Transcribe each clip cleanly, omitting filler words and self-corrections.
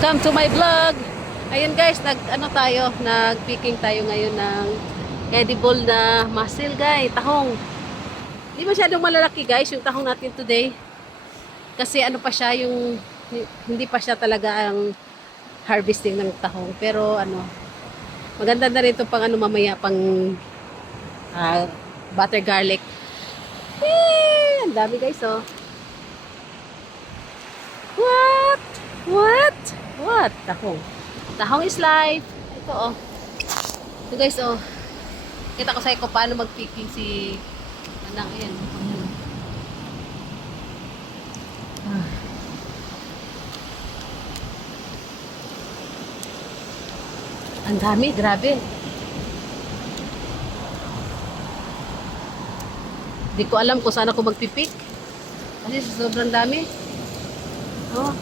Welcome to my vlog. Ayun guys, nag-picking tayo ngayon ng edible na masilgay, tahong. Hindi masyadong malalaki guys yung tahong natin today. Kasi ano pa siya yung hindi pa siya talaga ang harvesting ng tahong. Pero maganda na rin ito pang mamaya pang butter garlic. Ang dami guys oh. What? Tahong. Tahong is life. Ito oh. Ito guys oh. Kita ko sa ko paano mag-picking si anak yan. Ang dami, grabe. Hindi ko alam kung saan ako magpipick. Kasi sobrang dami. Oh.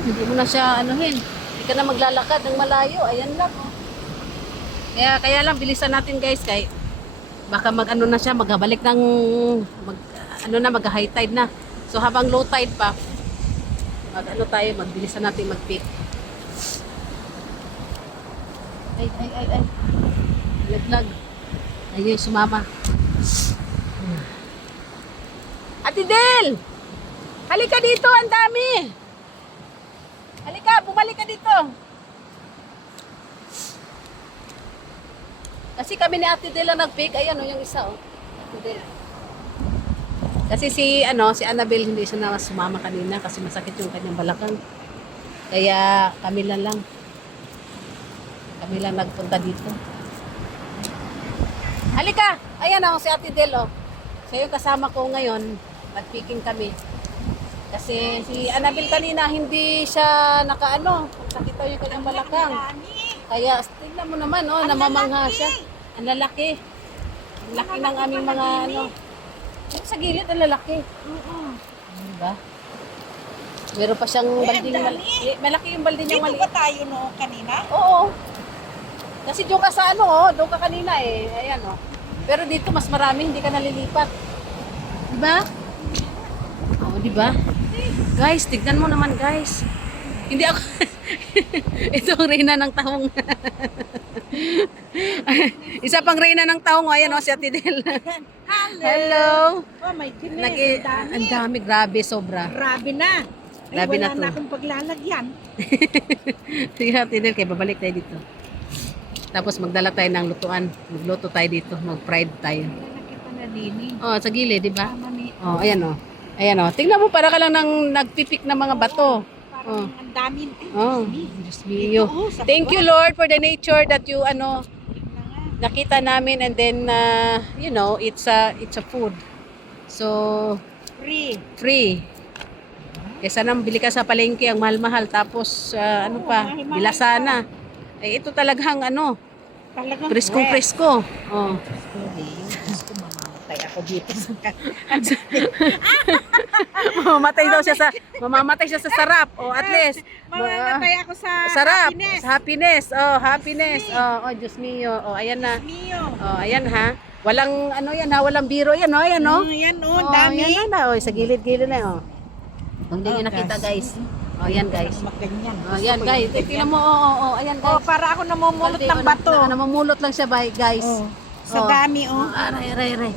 Hindi mo na siya anuhin. Hindi ka na maglalakad ng malayo. Ayan lang. Oh. Kaya lang bilisan natin guys. Kaya baka na siya. Magbalik ng mag-high tide na. So habang low tide pa, magbilisan natin mag-pick. Ay. Laglag. Ayun, sumama. Ate Del! Halika dito, ang dami! Halika, bumalik ka dito. Kasi kami ni Ate Del ang nag-pick. Ayan o, yung isa o. Ate Del. Kasi si Annabelle hindi siya na sumama kanina kasi masakit yung kanyang balakang. Kaya kami lang nagpunta dito. Halika! Ayan o, si Ate Del o. Siya yung kasama ko ngayon. Nag-picking kami. Kasi si Annabelle kanina hindi siya sakit daw yung kanyang balakang. Kaya tingnan mo naman namamangha siya. Ang lalaki. Ang laki ng aming mga sa gilid ang lalaki. Diba? Meron pa siyang balding malaki yung balde niya maliit. Dito ba tayo kanina? Oo. Kasi doon ka sa doon ka kanina eh. Ayan Pero dito mas marami, hindi ka nalilipat. Diba? Oo, diba? Guys, tignan mo naman guys. Hindi ako ito ang reyna ng tahong. Isa pang reyna ng tahong. Ayan si Ate Del. Hello. Oh my goodness. Ang dami, grabe, sobra. Grabe na. Grabe na wala to. na akong paglalagyan. Sige Ate Del, kaya babalik tayo dito. Tapos magdala tayo ng lutuan. Magluto tayo dito, mag-fried tayo. Nakita na din. Sa gilid, di ba? Ayan Ayan tingnan mo, para ka lang nagpipik ng mga bato. Parang ang dami. Diyos mio. Thank you Lord for the nature that you nakita namin, and then it's a food. So free. Kesa nang bili ka sa palengke ang mahal-mahal tapos bilasana. Eh ito talagang preskong-presko. Mamamatay ako dito. Mamamatay siya sa sarap. At least Mamamatay ako sa sarap, happiness. Happiness. Diyos mio. Ayan na. Mio. Ayan ha. Walang walang biro yan, ayan Yan dami. Ayan na, sa gilid-gilid na Hindi niyo nakita guys. Ayan guys. Maganyan. Ayan guys. Tingnan mo, ayan guys. Para ako namumulot ng bato. Namumulot lang siya guys. Sa dami Aray.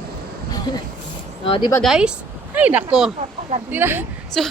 Di ba guys? Ay nako. So